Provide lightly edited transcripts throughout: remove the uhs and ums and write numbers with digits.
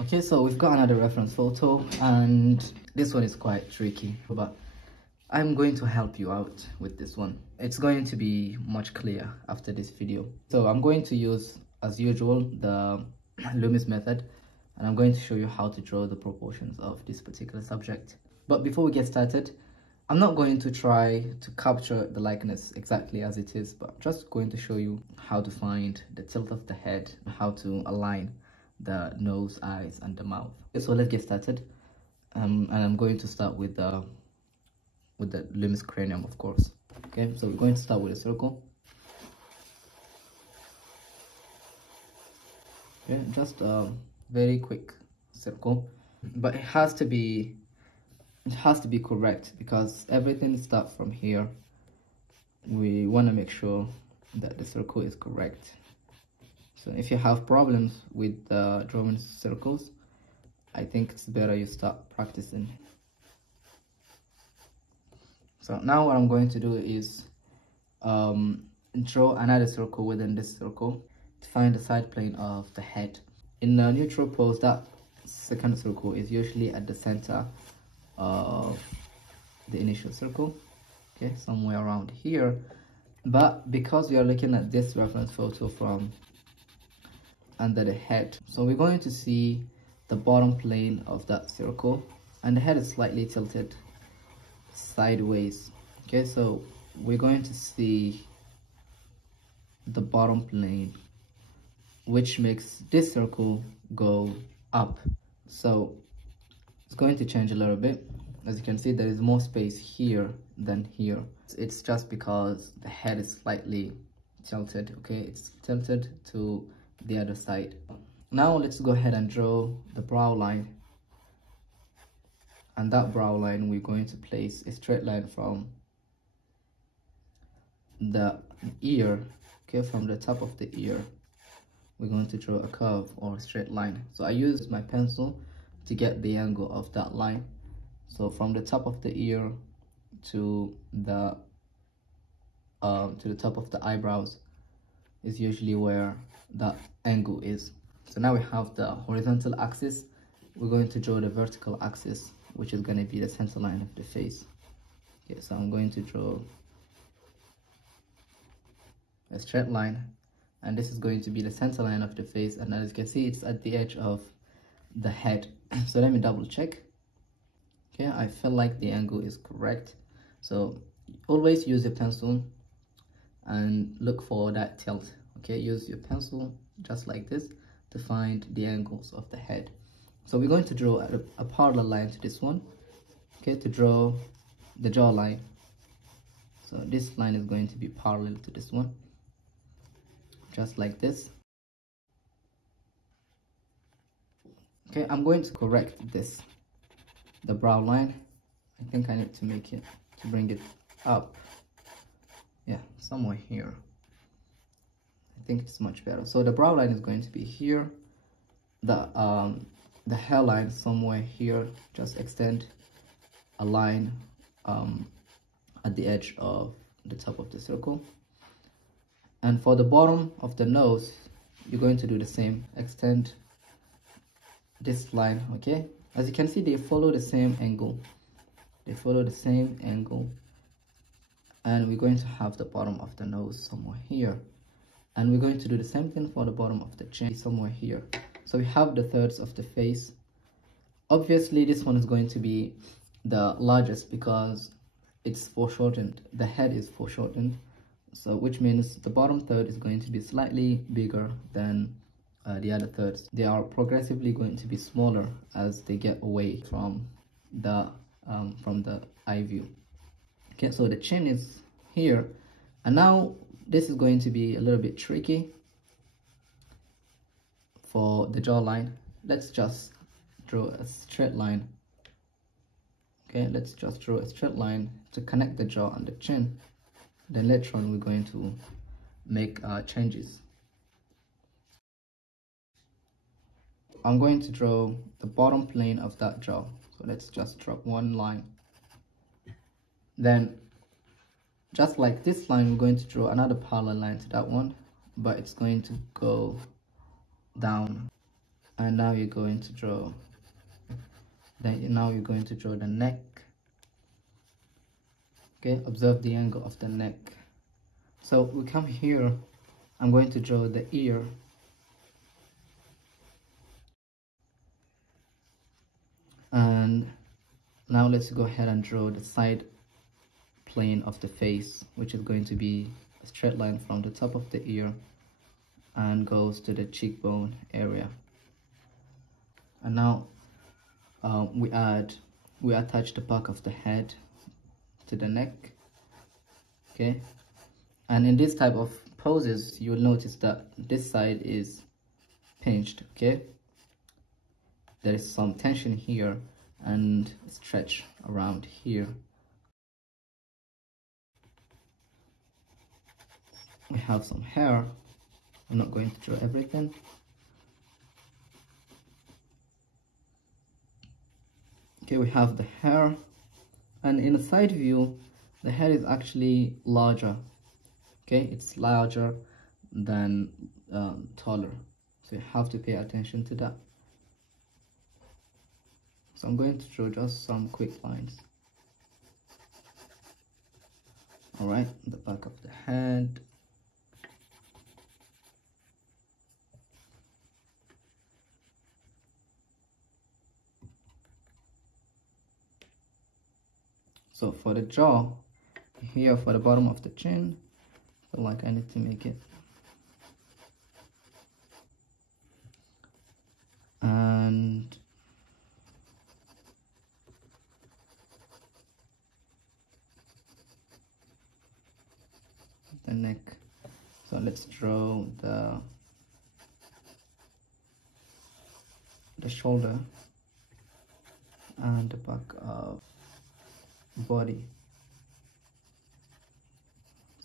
Okay, so we've got another reference photo, and this one is quite tricky, but I'm going to help you out with this one. It's going to be much clearer after this video. So I'm going to use, as usual, the Loomis method, and I'm going to show you how to draw the proportions of this particular subject. But before we get started, I'm not going to try to capture the likeness exactly as it is, but I'm just going to show you how to find the tilt of the head, how to align the nose, eyes, and the mouth. Okay, so let's get started. And I'm going to start with the Loomis cranium, of course. Okay, so we're going to start with a circle. Okay, just a very quick circle, but it has to be correct because everything starts from here. We want to make sure that the circle is correct. So if you have problems with drawing circles, I think it's better you start practicing. So now what I'm going to do is draw another circle within this circle to find the side plane of the head. In the neutral pose, that second circle is usually at the center of the initial circle, okay, somewhere around here. But because we are looking at this reference photo from under the head, so we're going to see the bottom plane of that circle, and the head is slightly tilted sideways. Okay, so we're going to see the bottom plane, which makes this circle go up. So it's going to change a little bit. As you can see, there is more space here than here. It's just because the head is slightly tilted. Okay, it's tilted to the other side. Now let's go ahead and draw the brow line, and that brow line we're going to place a straight line from the ear. Okay, from the top of the ear we're going to draw a curve or a straight line. So I use my pencil to get the angle of that line. So from the top of the ear to the top of the eyebrows is usually where that angle is. So now we have the horizontal axis. We're going to draw the vertical axis, which is going to be the center line of the face. Okay, so I'm going to draw a straight line, and this is going to be the center line of the face, and as you can see, it's at the edge of the head. So let me double check. Okay, I feel like the angle is correct. So always use your pencil and look for that tilt. Okay, use your pencil just like this to find the angles of the head. So we're going to draw a parallel line to this one, okay, to draw the jawline. So this line is going to be parallel to this one, just like this. Okay, I'm going to correct this, the brow line. I think I need to make it, to bring it up, yeah, somewhere here. I think it's much better. So the brow line is going to be here, the hairline somewhere here. Just extend a line at the edge of the top of the circle. And for the bottom of the nose, you're going to do the same. Extend this line. Okay, as you can see, they follow the same angle. They follow the same angle, and we're going to have the bottom of the nose somewhere here, and we're going to do the same thing for the bottom of the chin somewhere here. So we have the thirds of the face. Obviously this one is going to be the largest because it's foreshortened. The head is foreshortened, so which means the bottom third is going to be slightly bigger than the other thirds. They are progressively going to be smaller as they get away from the eye view. Okay, so the chin is here, and now this is going to be a little bit tricky for the jawline. Let's just draw a straight line. Okay, let's just draw a straight line to connect the jaw and the chin. Then later on we're going to make changes. I'm going to draw the bottom plane of that jaw. So let's just drop one line. Then just like this line, we're going to draw another parallel line to that one, but it's going to go down. And now you're going to draw the neck. Okay, observe the angle of the neck. So we come here, I'm going to draw the ear. And now let's go ahead and draw the side plane of the face, which is going to be a straight line from the top of the ear and goes to the cheekbone area. And now we attach the back of the head to the neck. Okay, and in this type of poses you will notice that this side is pinched. Okay, there is some tension here and stretch around here. We have some hair. I'm not going to draw everything. Okay, we have the hair, and in a side view the head is actually larger. Okay, it's larger than taller, so you have to pay attention to that. So I'm going to draw just some quick lines. All right, the back of the head. So for the jaw, here for the bottom of the chin, I feel like I need to make it. And the neck. So let's draw the shoulder and the back of body.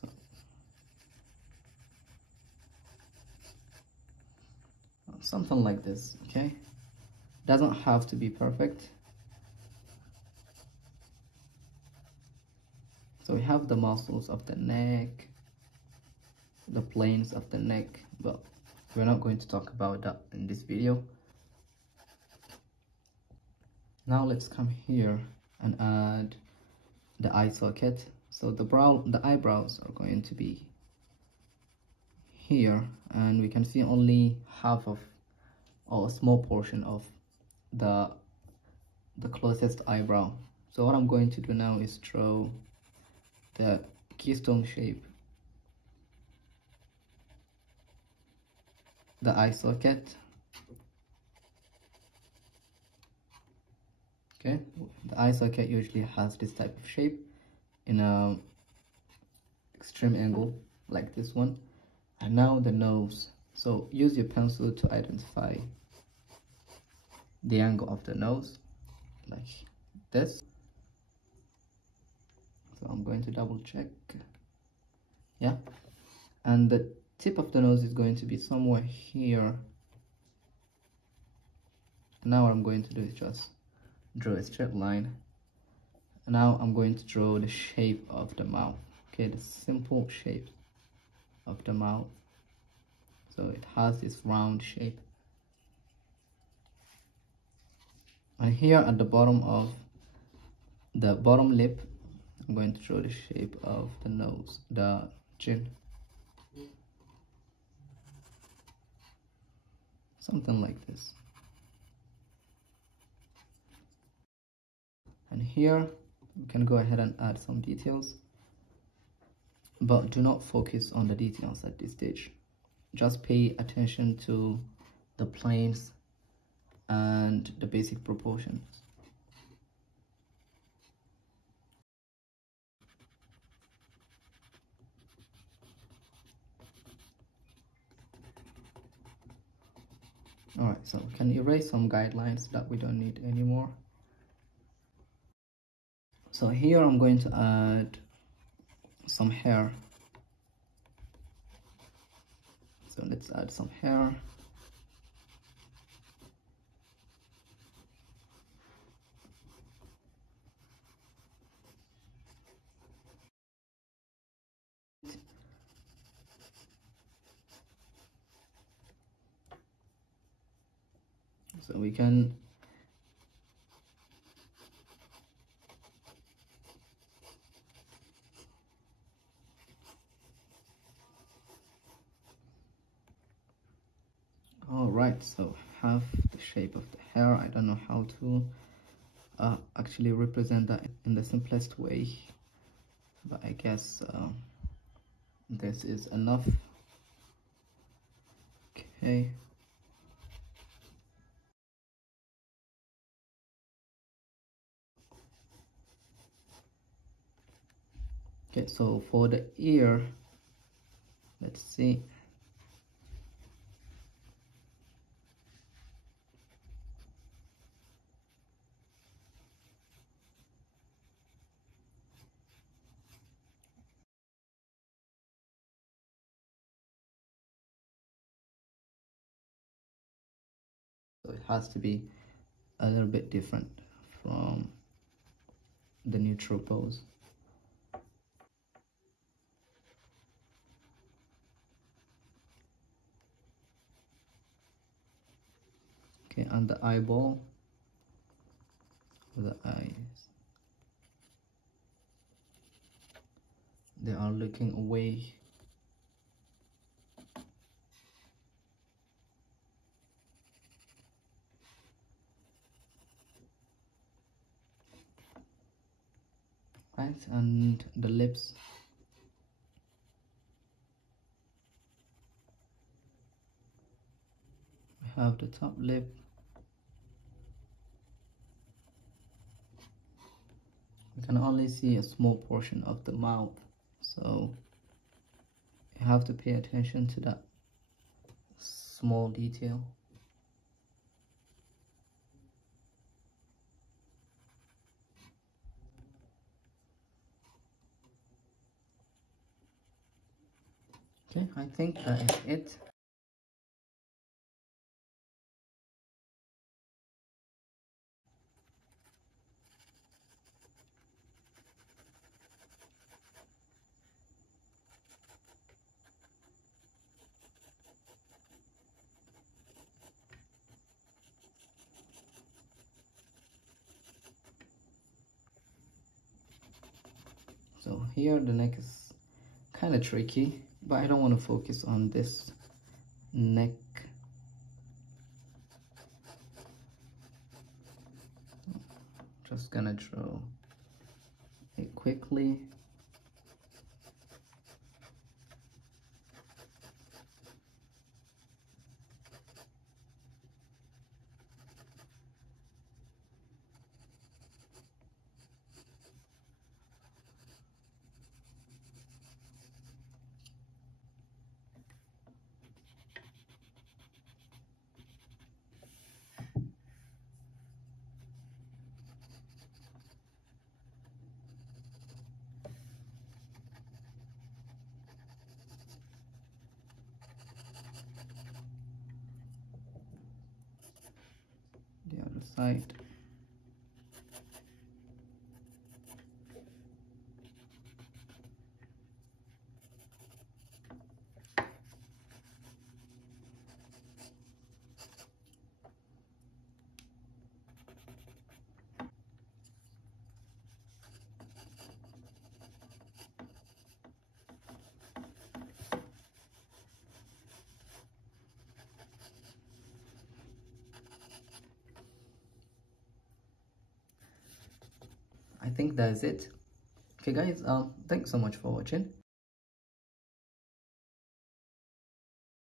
So, something like this. Okay, doesn't have to be perfect. So we have the muscles of the neck, the planes of the neck, but we're not going to talk about that in this video. Now let's come here and add the eye socket. So the eyebrows are going to be here, and we can see only half of, or a small portion of the closest eyebrow. So what I'm going to do now is draw the keystone shape, the eye socket. Okay, the eye socket usually has this type of shape in a extreme angle like this one. And now the nose. So use your pencil to identify the angle of the nose like this. So I'm going to double check. Yeah, and the tip of the nose is going to be somewhere here. Now what I'm going to do is just draw a straight line. Now I'm going to draw the shape of the mouth. Okay, the simple shape of the mouth. So it has this round shape. And here at the bottom of the bottom lip, I'm going to draw the shape of the nose, the chin. Something like this. And here we can go ahead and add some details, but do not focus on the details at this stage. Just pay attention to the planes and the basic proportions. All right, so we can erase some guidelines that we don't need anymore. So here I'm going to add some hair. So let's add some hair. So we can all right, so have the shape of the hair. I don't know how to actually represent that in the simplest way, but I guess this is enough. Okay. Okay, so for the ear, let's see. So it has to be a little bit different from the neutral pose. Okay, and the eyeball, the eyes, they are looking away. Right, and the lips, we have the top lip, we can only see a small portion of the mouth, so you have to pay attention to that small detail. Okay, I think that is it. So here the neck is kind of tricky, but I don't want to focus on this neck. Just gonna draw it quickly. The other side. I think that's it. Okay guys, thanks so much for watching.